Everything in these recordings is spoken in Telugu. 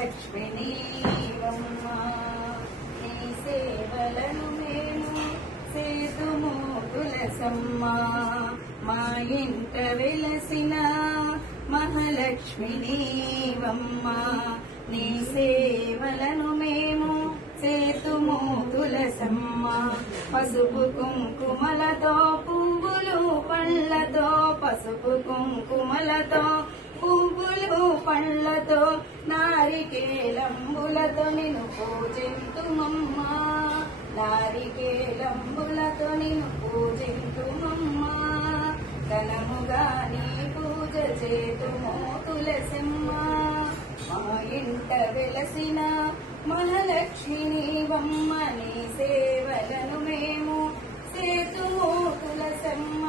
మహాలక్ష్మి నీవమ్మా నీ సేవలను మేము సేతుము తులసమ్మ మా ఇంట వెలసిన మహాలక్ష్మి నీవమ్మా నీ సేవలను మేము సేతుము తులసమ్మ పసుపు కుంకుమలతో పువ్వులు పళ్ళతో పసుపు కుంకుమలతో పువ్వులు పళ్ళతో నారికేలంబులతో నిన్ను పూజింతుమమ్మా నారికేలంబులతో నిన్ను పూజింతుమమ్మా ఘనముగా నీ పూజ చేతుమో తులసమ్మ మా ఇంట వెలసిన మహాలక్ష్మి నీవమ్మ నీ సేవలను మేము సేతుమో తులసమ్మ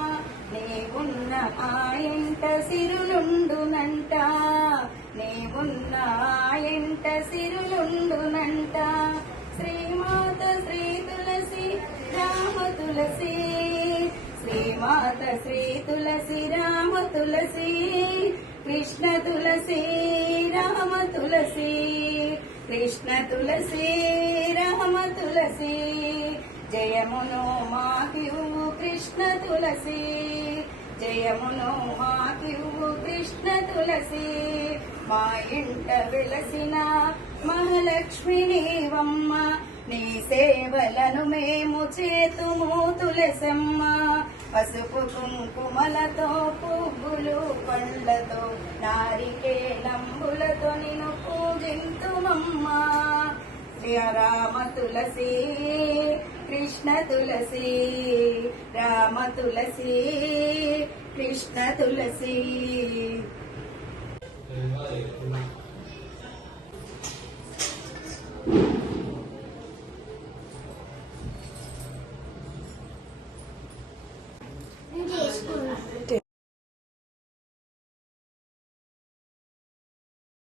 నీవున్న ఆ ఇంట సిరులుండునంట నీవున్న ఆ ఇంట సిరులుండునంట శ్రీమాత శ్రీ తులసి రామ తులసి శ్రీమాత శ్రీ తులసి రామ తులసి కృష్ణ తులసి రామ తులసి కృష్ణ తులసి రామ తులసి జయమును మాకివ్వు కృష్ణ తులసి జయమును మాకివ్వు కృష్ణ తులసి మా ఇంట వెలసిన మహాలక్ష్మి నీవమ్మ నీ సేవలను మేము చేతుము తులసమ్మ పసుపు కుంకుమలతో పువ్వులు పళ్ళతో నారికేలంబులతో నిన్ను పూజింతుమమ్మా రామ తులసి కృష్ణ తులసి రామ తులసి కృష్ణ తులసి जी